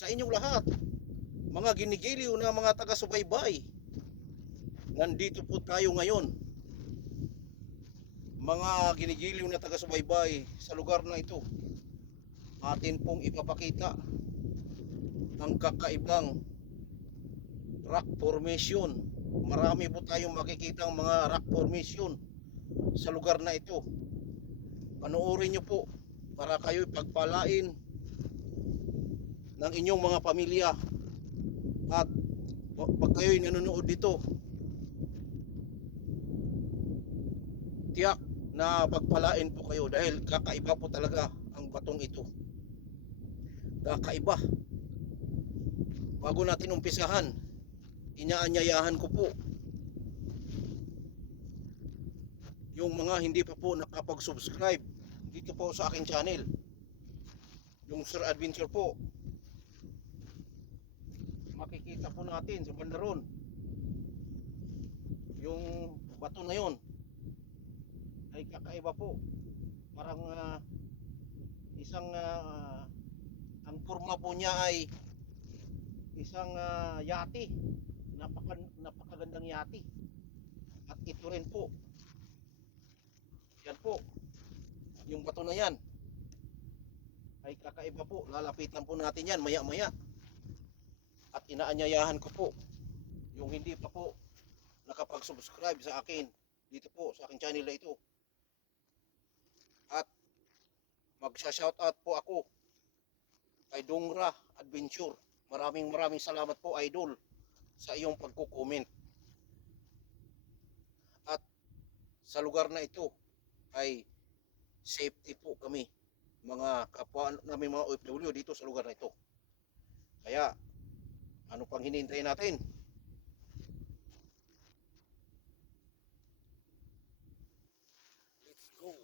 sa inyong lahat, mga ginigiliw na mga taga-subaybay. Nandito po tayo ngayon, mga ginigiliw na taga-subaybay sa lugar na ito. Atin pong ipapakita ang kakaibang rock formation. Marami po tayong makikita ang mga rock formation sa lugar na ito. Panoorin nyo po para kayo pagpalain ng inyong mga pamilya. At pag kayo'y nanonood dito, tiyak na pagpalain po kayo dahil kakaiba po talaga ang batong ito. Kakaiba. Bago natin umpisahan, inaanyayahan ko po yung mga hindi pa po nakapag-subscribe dito po sa aking channel, yung Sir Adventure po. Makikita po natin sa bandaron yung bato na yon ay kakaiba po. Parang isang ang forma po niya ay isang yati, napakagandang yati. At ito rin po, yan po, yung bato na yan ay kakaiba po. Lalapitan po natin yan maya maya. At inaanyayahan ko po yung hindi pa po nakapag-subscribe sa akin dito po sa aking channel na ito. At magsha-shoutout po ako kay Dongra Adventure. Maraming salamat po, idol, sa iyong pagko-comment. At sa lugar na ito ay safety po kami, mga kapwa namin mga OFW dito sa lugar na ito. Kaya ano pang hinihintay natin? Let's go.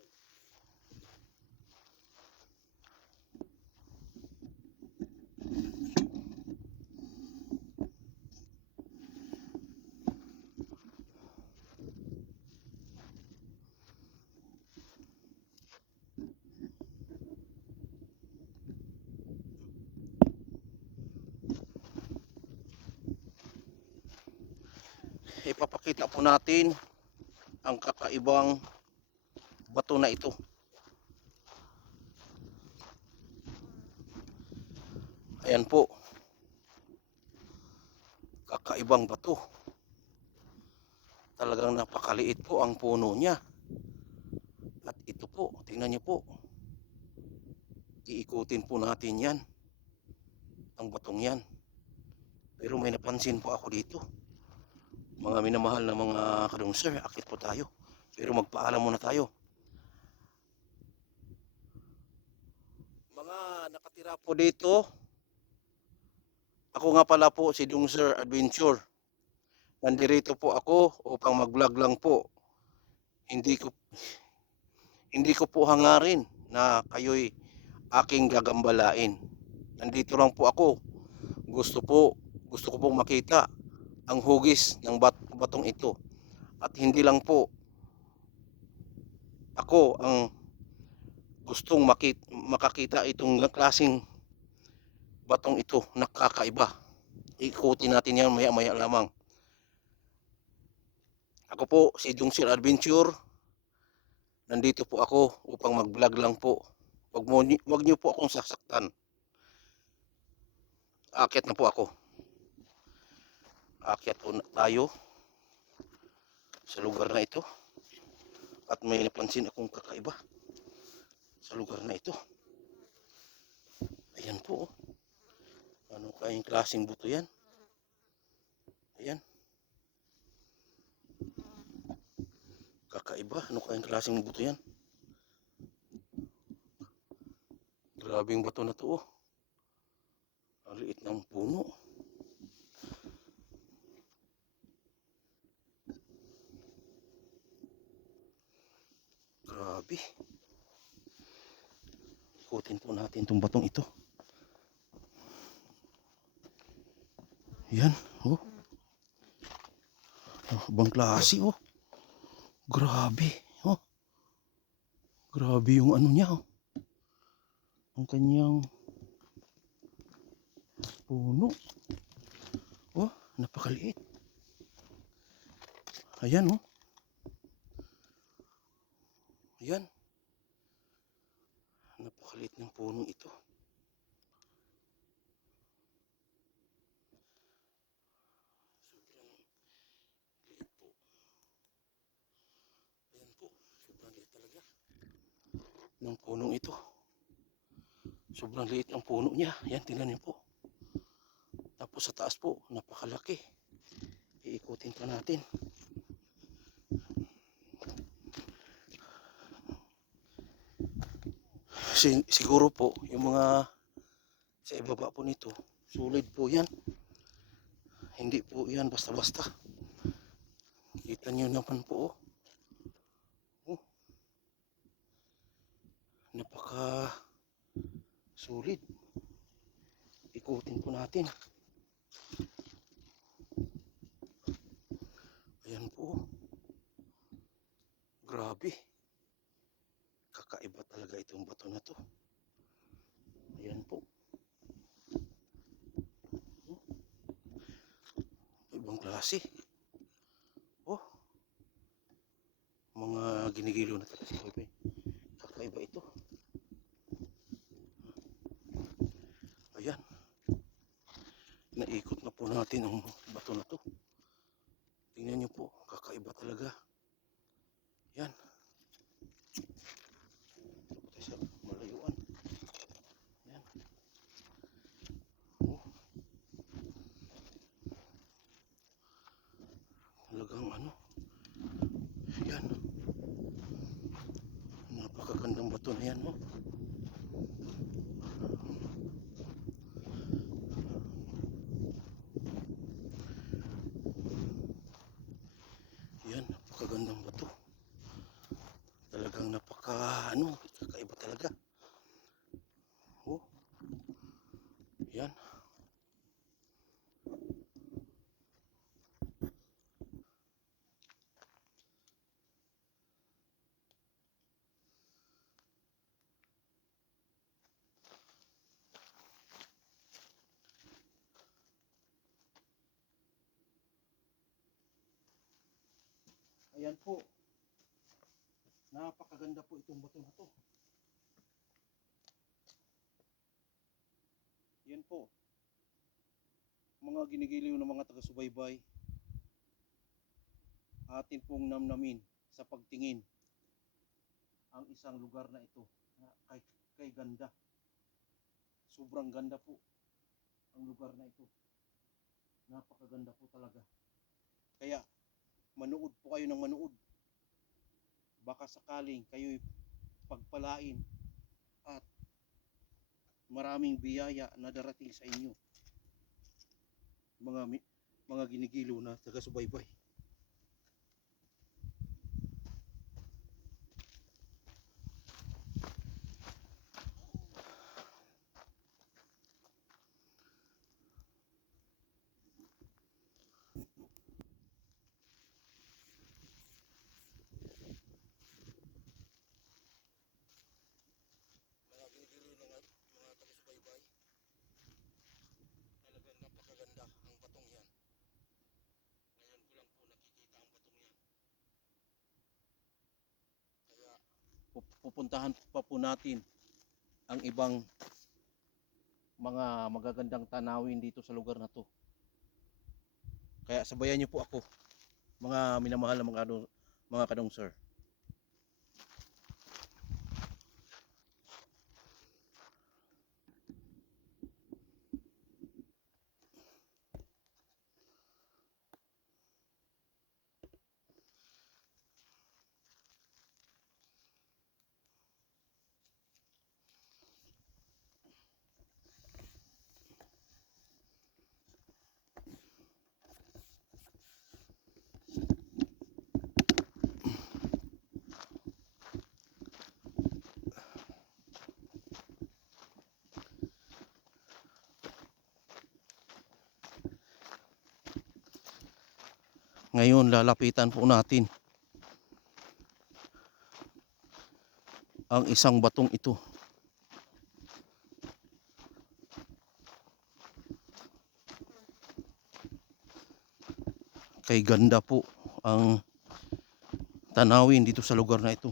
Ipapakita po natin ang kakaibang bato na ito. Ayan po, kakaibang bato. Talagang napakaliit po ang puno niya. At ito po, tingnan niyo po, iikutin po natin yan, ang batong yan. Pero may napansin po ako dito, mga minamahal na mga kadungser, akit po tayo. Pero magpaalam muna tayo. Mga nakatira po dito, ako nga pala po si Dungser Adventure. Nandirito po ako upang mag-vlog lang po. Hindi ko po hangarin na kayo'y aking gagambalain. Nandito lang po ako. Gusto ko pong makita ang hugis ng batong ito. At hindi lang po ako ang gustong makakita itong klaseng batong ito, nakakaiba. Ikutin natin yan maya maya lamang. Ako po si Dungser Adventure. Nandito po ako upang mag-vlog lang po. Wag niyo po akong sasaktan. Aakyat na po ako. Aakyat po tayo sa lugar na ito. At may napansin akong kakaiba sa lugar na ito. Ayan po. Ano kayang klaseng buto yan? Ayan. Kakaiba. Ano kayang klaseng buto yan? Grabing bato na to. Ang liit ng puno. Grabe. Ikutin po natin itong batong ito. Yan. Oh. Ibang klase. Oh. Grabe. Oh. Grabe yung ano niya. Oh. Ang kanyang puno. Oh, napakaliit. Ayan oh. Ayan. Napakaliit ng punong ito. Sobrang liit po. Ayan po. Sobrang liit talaga ng punong ito. Sobrang liit ang puno niya. Ayan, tingnan niyo po. Tapos sa taas po, napakalaki. Iikutin pa natin. Siguro po, yung mga sa ibaba po nito, solid po yan. Hindi po yan basta-basta. Kita nyo naman po. Oh, napaka solid. Ikutin po natin. Ayan po. Grabe. Kakaiba talaga itong bato na to. Ayan po. Ibang klase. Oh. Mga ginigilo na talaga si Bebe. Kakaiba ito. Ayan. Naikot na po natin ang bato na to. Tingnan nyo po. Kakaiba talaga. Yan. Ito sa malayuan. Yan. Oh. Talagang ano. Yan. Napakagandang bato na yan. Oh. Yan. Napakagandang bato. Talagang kakaiba talaga. Oh. Yan. Ayan po. Napakaganda po itong bato na to. Yan po. Mga ginigiliw ng mga taga-subaybay. Atin pong namnamin sa pagtingin ang isang lugar na ito. Kay ganda. Sobrang ganda po ang lugar na ito. Napakaganda po talaga. Kaya manood po kayo ng manood. Baka sakaling kayo'y pagpalain at maraming biyaya na darating sa inyo. Mga ginigilo na taga-subaybay. Mga ginigilo ng mga taga-subaybay. Talagang napakaganda ang batong yan. Ngayon ko lang po nakikita ang batong yan. Kaya pupuntahan pa po natin ang ibang mga magagandang tanawin dito sa lugar na to. Kaya sabayan niyo po ako, mga minamahal na mga kadong sir. Ngayon lalapitan po natin ang isang batong ito. Kay ganda po ang tanawin dito sa lugar na ito.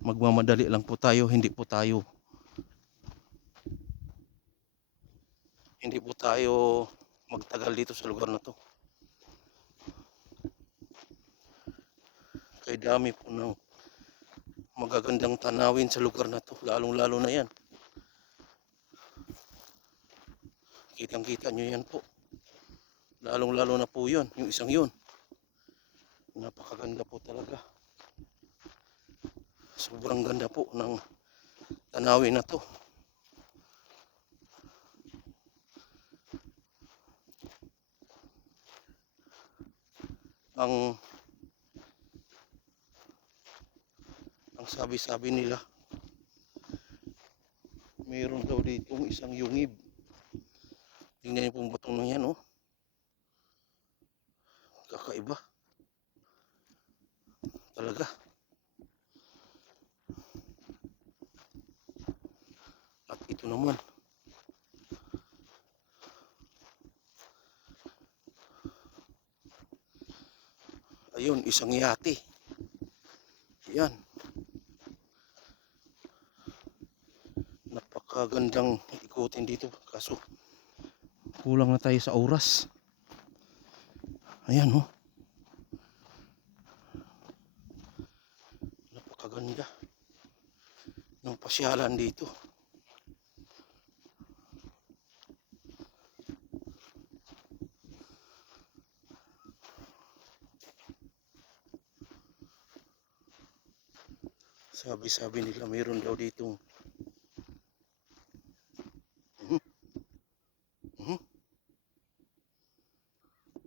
Magmamadali lang po tayo, hindi po magtagal dito sa lugar na to. Kay dami po ng magagandang tanawin sa lugar na to, lalong-lalo na yan. Kitang-kita nyo yan po. Lalong-lalo na po yun, yung isang yun. Napakaganda po talaga. Sobrang ganda po ng tanawin na to. Ang sabi-sabi nila, mayroon daw dito isang yungib. Tingnan niyo pong batong na yan, oh. Kakaiba. Talaga. At ito naman. Ayun, isang yate. Yan. Napakagandang ikutin dito. Kaso, kulang na tayo sa oras. Ayan, oh. Napakaganda ng pasyalan dito. Sabi-sabi nila mayroon daw ditong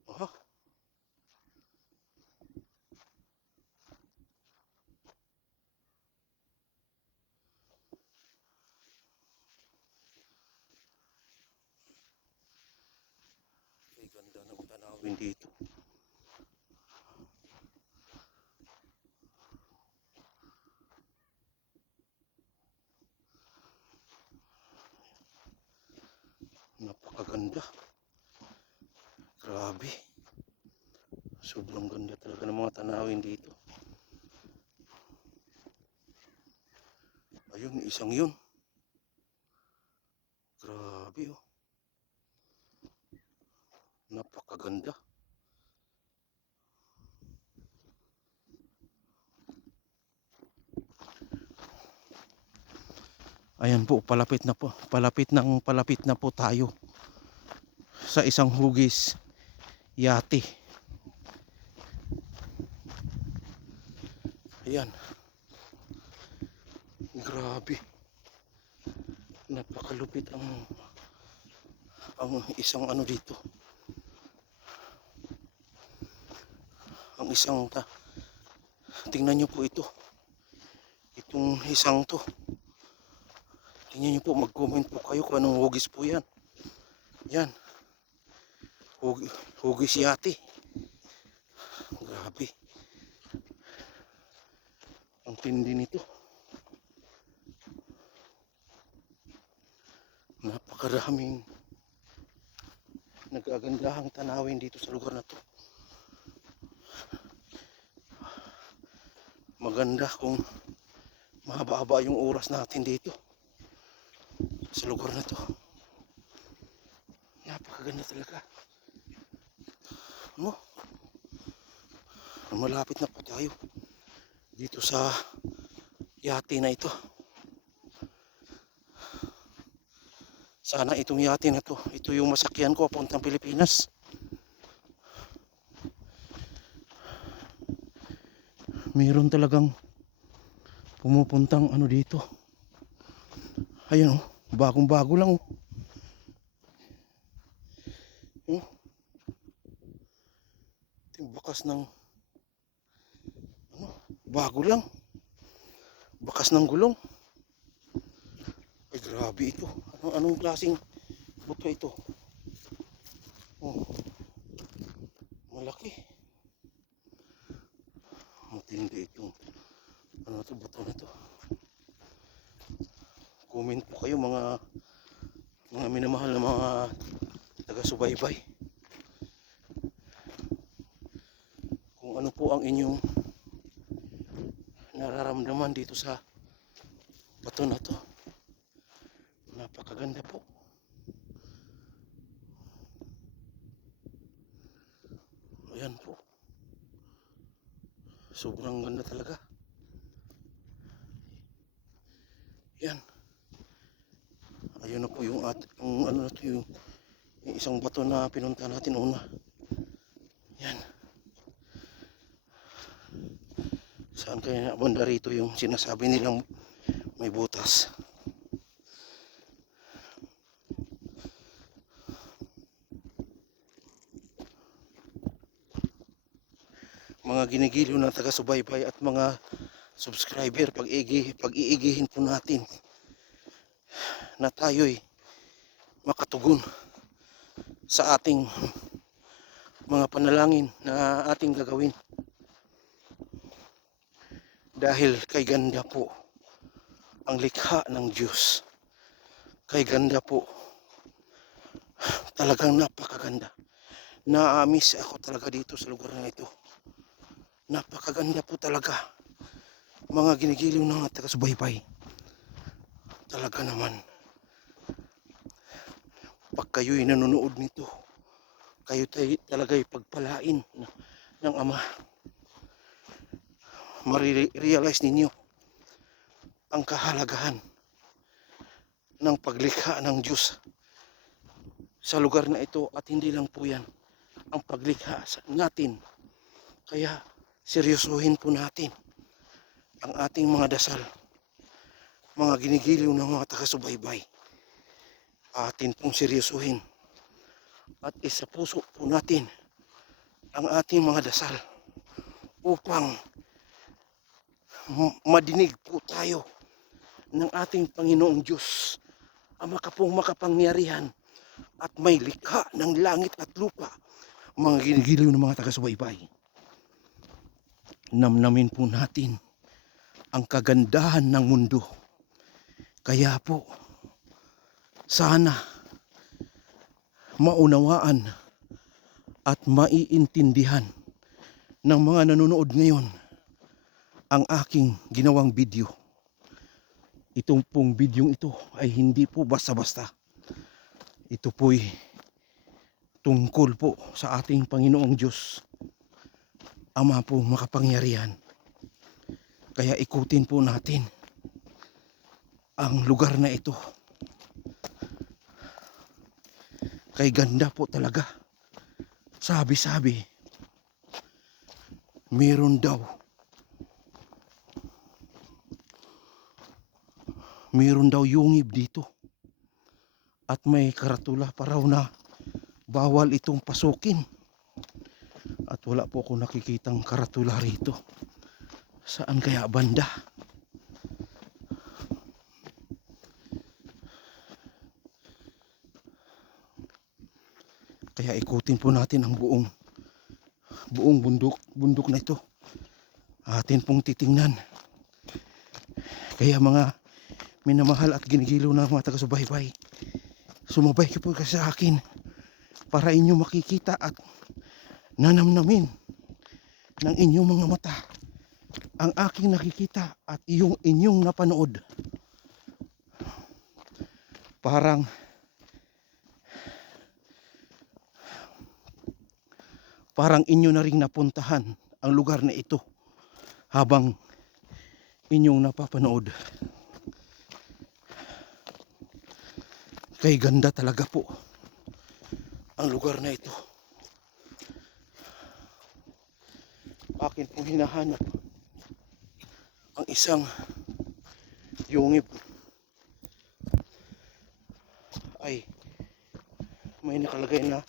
aha. Ay, ganda ng tanawin dito. Napakaganda. Grabe. Sobrang ganda talaga ng mga tanawin dito. Ayun, isang yun. Grabe, oh. Napakaganda. Ayan po, palapit na po tayo sa isang hugis yate. Ayan. Grabe. Napakalupit ang isang ano dito. Ang isang tingnan nyo po ito. Itong isang to. Tingnan nyo po, mag-comment po kayo kung anong hugis po yan. Yan. Hugis yate. Grabe. Ang tindi nito. Napakaraming nagagandahang tanawin dito sa lugar na to. Maganda kung mahaba-haba yung oras natin dito sa lugar na to. Napakaganda talaga. Ano? Malapit na po tayo dito sa yate na ito. Sana itong yate na to, ito yung masakyan ko papuntang Pilipinas. Mayroon talagang pumupuntang ano dito. Ayan, oh, bagong-bago lang, oh. Ito yung bakas ng ano, bago lang. Bakas ng gulong. Ay, grabe ito. Anong klaseng buto ito? Oh, malaki. Matindi itong ano to, buto na to. Comment po kayo mga minamahal na mga taga-subaybay. po ang inyong nararamdaman dito sa bato na to. Napakaganda po. Ayan po. Sobrang ganda talaga. Yan. Ayun na po yung ano na to, yung isang bato na pinunta natin una. Yan. Saan kaya banda rito yung sinasabi nilang may butas? Mga ginigiliw na taga-subaybay at mga subscriber, pag-iigihin po natin na tayo'y makatugon sa ating mga panalangin na ating gagawin. Dahil kay ganda po ang likha ng Diyos. Kay ganda po. Talagang napakaganda. Naamis ako talaga dito sa lugar na ito. Napakaganda po talaga. Mga ginigiliw ng mga taga-subaybay. Talaga naman. Pag kayo'y nanonood nito, kayo talaga'y pagpalain ng Ama. Marirealize ninyo ang kahalagahan ng paglikha ng Diyos sa lugar na ito, at hindi lang po yan ang paglikha natin. Kaya seryosohin po natin ang ating mga dasal, mga ginigiliw ng mga taga-subaybay. Atin pong seryosohin at isa puso po natin ang ating mga dasal upang madinig po tayo ng ating Panginoong Diyos, ang makapangyarihan at may likha ng langit at lupa. Mga ginigiliw ng mga taga-subaybay, namnamin po natin ang kagandahan ng mundo. Kaya po, sana maunawaan at maiintindihan ng mga nanonood ngayon ang aking ginawang video. Itong pong bidyong ito ay hindi po basta-basta. Ito po'y tungkol po sa ating Panginoong Diyos, Ama po makapangyarihan. Kaya ikutin po natin ang lugar na ito. Kay ganda po talaga. Sabi-sabi, meron daw yungib dito. At may karatula pa raw na bawal itong pasukin. At wala po ako nakikitang karatula rito. Saan kaya banda? Kaya ikutin po natin ang buong bundok na ito. Atin pong titingnan. Kaya mga minamahal at ginigiliw na mga taga-subaybay, sumabay kayo po sa akin para inyo makikita at nanamnamin ng inyong mga mata ang aking nakikita at inyong napanood. Parang inyo na ring napuntahan ang lugar na ito habang inyong napapanood. Kay ganda talaga po ang lugar na ito. Akin pong hinahanap ang isang yungib. Ay may nakalagay na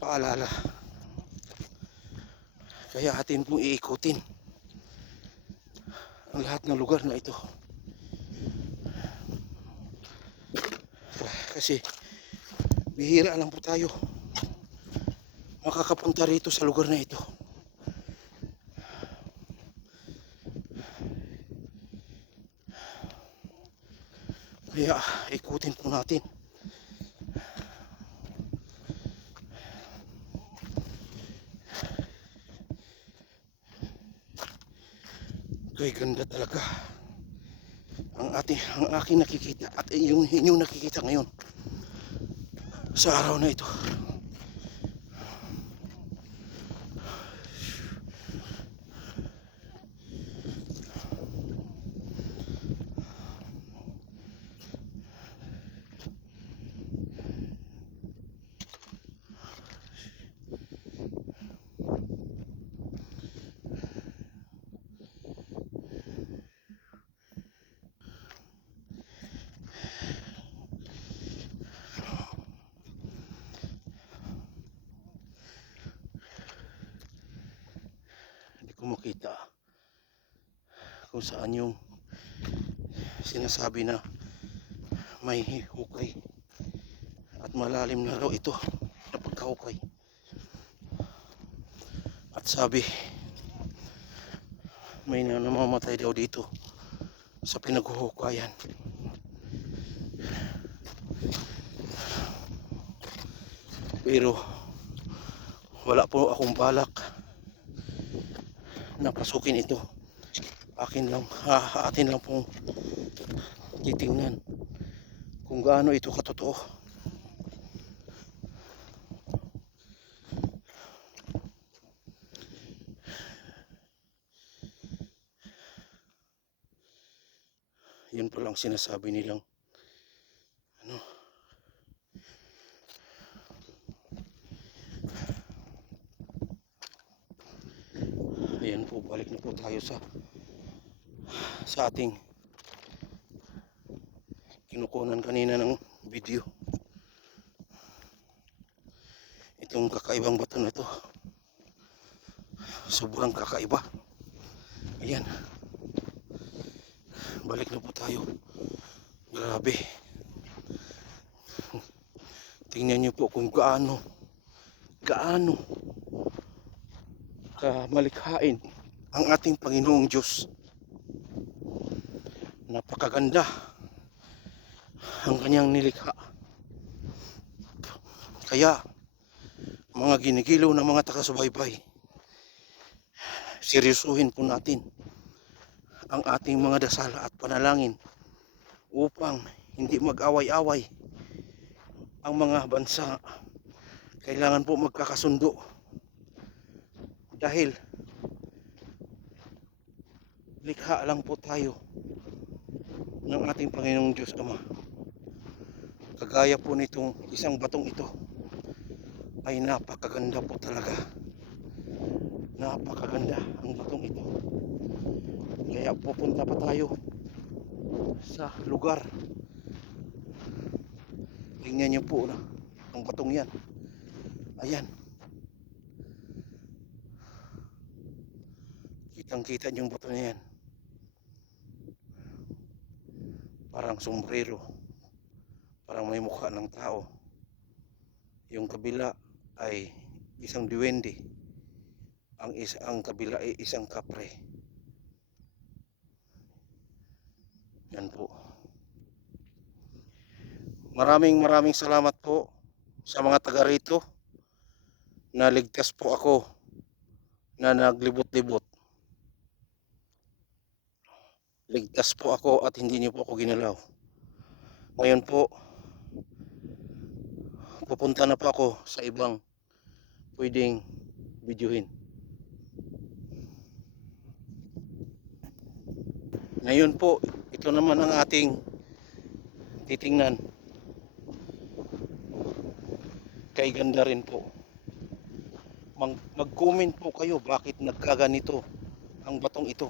paalala. Kaya atin pong iikutin ang lahat ng lugar na ito. Kasi bihira lang po tayo makakapunta rito sa lugar na ito. Kaya ikutin po natin. Kay ganda talaga ang aking nakikita at yung inyong nakikita ngayon sa araw na ito. Hindi ko makita kung saan yung sinasabi na may hukay at malalim na raw ito na pagkahukay. At sabi may namamatay daw dito sa pinaghuhukayan. Pero wala po akong balak na pasukin ito. Atin lang pong titingnan kung gaano ito katotoo. Yun pa lang sinasabi nilang ano, ayan po, balik na po tayo sa ating kinukunan kanina ng video. Itong kakaibang bato na ito, sobrang kakaiba. Ayan, balik na po tayo. Grabe, tingnan nyo po kung gaano kamalikhain ang ating Panginoong Diyos. Napakaganda ang kanyang nilikha. Kaya mga ginigilaw na mga taga-subaybay, seryosuhin po natin ang ating mga dasal at panalangin upang hindi mag-away-away ang mga bansa. Kailangan po magkakasundo dahil likha lang po tayo ng ating Panginoong Diyos Ama. Kagaya po nitong isang batong ito ay napakaganda po talaga. Napakaganda ang batong ito. Kaya pupunta pa tayo sa lugar. Tingnan niyo po na ang batong yan. Ayan. Kitang-kita niyo yung bato na yan. Parang sombrero. Parang may mukha ng tao. Yung kabila ay isang duwende. Ang kabila ay isang kapre. Yan po. Maraming salamat po sa mga taga rito. Naligtas po ako na naglibot-libot. Ligtas po ako at hindi niyo po ako ginalaw. Ngayon po, pupunta na po ako sa ibang pwedeng videohin. Ngayon po, ito naman ang ating titingnan. Kay ganda rin po. Mag-comment po kayo bakit nagkaganito ang batong ito.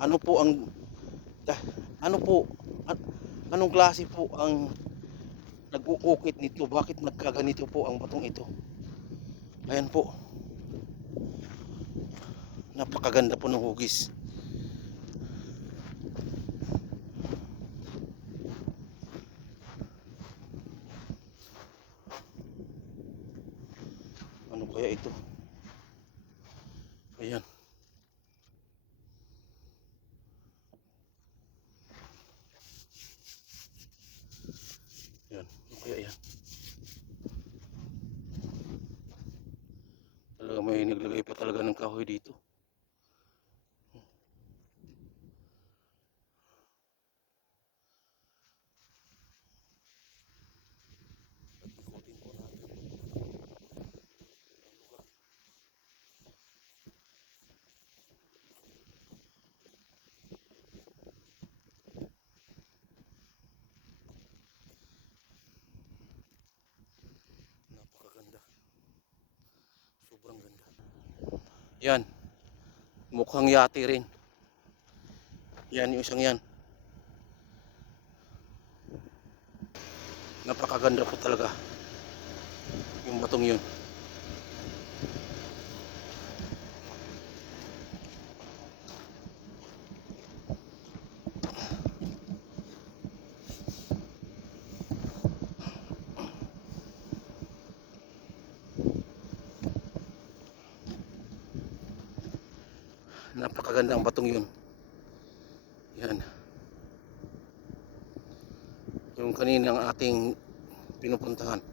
Ano po anong klase po ang nag-uukit nito? Bakit nagkaganito po ang batong ito? Ayan po. Napakaganda po ng hugis. Ano kaya ito? Ayan. Ayan. Ano kaya yan? Talaga may naglagay pa talaga ng kahoy dito. Sobrang ganda. Yan. Mukhang yate rin. Yan yung isang yan. Napakaganda po talaga. Yung batong yun. Napakaganda ang batong yun. Yan. Yung kaninang ating pinupuntahan.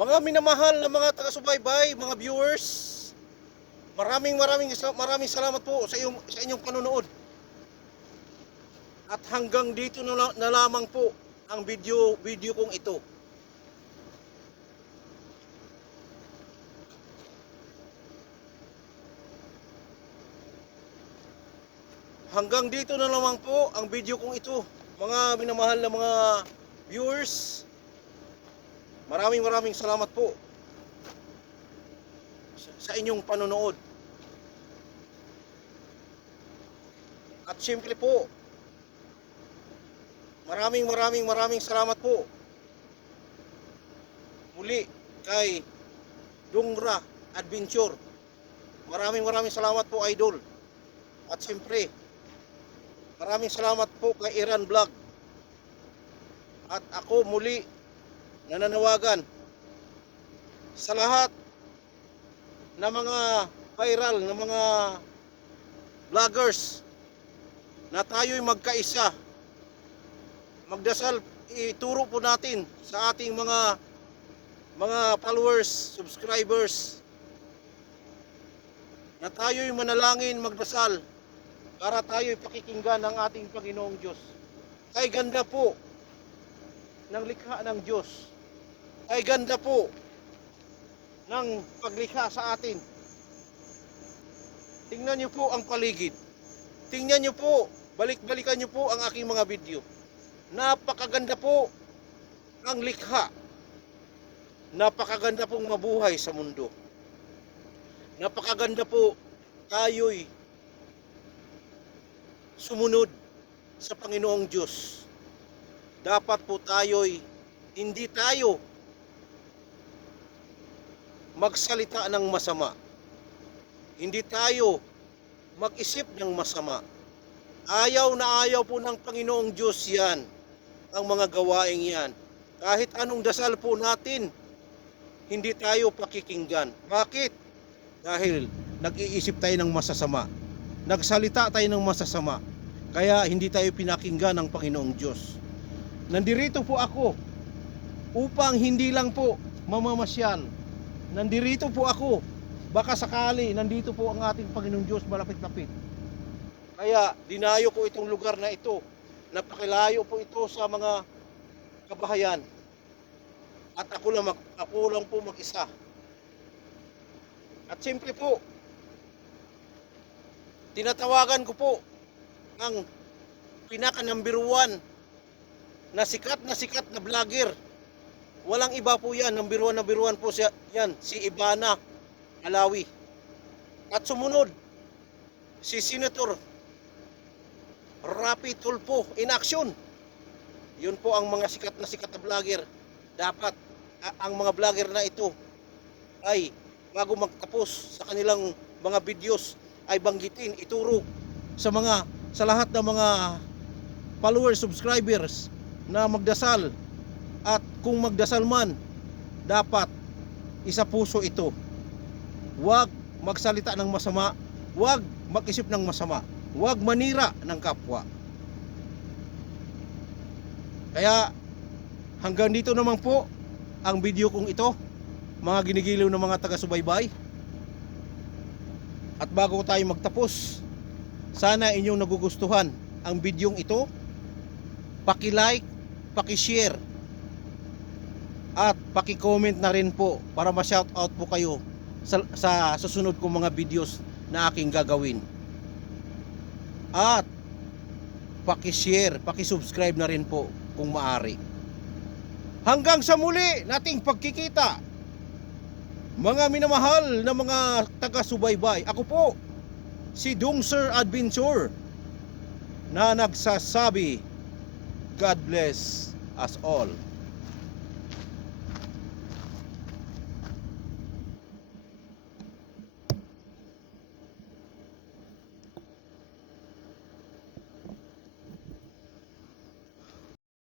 Mga minamahal na mga taga-subaybay, mga viewers, maraming salamat po sa inyong panonood. At hanggang dito na lamang po ang video kong ito. Hanggang dito na lamang po ang video kong ito, mga minamahal na mga viewers. Maraming salamat po sa inyong panonood. At siyempre po, maraming salamat po muli kay Dungra Adventure. Maraming salamat po, idol. At siyempre, maraming salamat po kay Iran Vlog. At ako muli nananawagan sa lahat na mga viral na mga vloggers na tayo'y magkaisa. Magdasal, ituro po natin sa ating mga followers, subscribers, na tayo'y manalangin, magdasal para tayo'y pakikinggan ng ating Panginoong Diyos. Kay ganda po ng likha ng Diyos. Ay ganda po ng paglikha sa atin. Tingnan niyo po ang paligid. Tingnan niyo po, balik-balikan niyo po ang aking mga video. Napakaganda po ang likha. Napakaganda pong mabuhay sa mundo. Napakaganda po tayo'y sumunod sa Panginoong Diyos. Dapat po tayo'y hindi tayo magsalita ng masama. Hindi tayo mag-isip ng masama. Ayaw na ayaw po ng Panginoong Diyos yan, ang mga gawaing yan. Kahit anong dasal po natin, hindi tayo pakikinggan. Bakit? Dahil nag-iisip tayo ng masasama. Nagsalita tayo ng masasama. Kaya hindi tayo pinakinggan ng Panginoong Diyos. Nandirito po ako upang hindi lang po mamamasyal. Nandirito po ako, baka sakali nandito po ang ating Panginoong Diyos malapit-lapit. Kaya dinayo ko itong lugar na ito. Napakilayo po ito sa mga kabahayan. At ako lang po mag-isa. At siyempre po, tinatawagan ko po ang pinaka number 1 na sikat na vlogger. Walang iba po yan, number 1 po siya, yan, si Ivana Alawi. At sumunod, si Senator Rapi Tulfo in action. Yun po ang mga sikat na vlogger. Dapat ang mga vlogger na ito ay bago magtapos sa kanilang mga videos ay banggitin, ituro sa lahat ng mga followers, subscribers na magdasal. At kung magdasal man, dapat isa puso ito. Huwag magsalita ng masama, huwag mag-isip ng masama, huwag manira ng kapwa. Kaya hanggang dito naman po ang video kong ito, mga ginigiliw ng mga taga-subaybay. At bago tayo magtapos, sana inyong nagugustuhan ang bidyong ito. Paki-like, paki-share, at paki-comment na rin po para ma-shoutout po kayo sa susunod kong mga videos na aking gagawin. At paki-share, paki-subscribe na rin po kung maaari. Hanggang sa muli nating pagkikita, mga minamahal na mga taga-subaybay. Ako po si Dungsir Adventure na nagsasabi, God bless us all.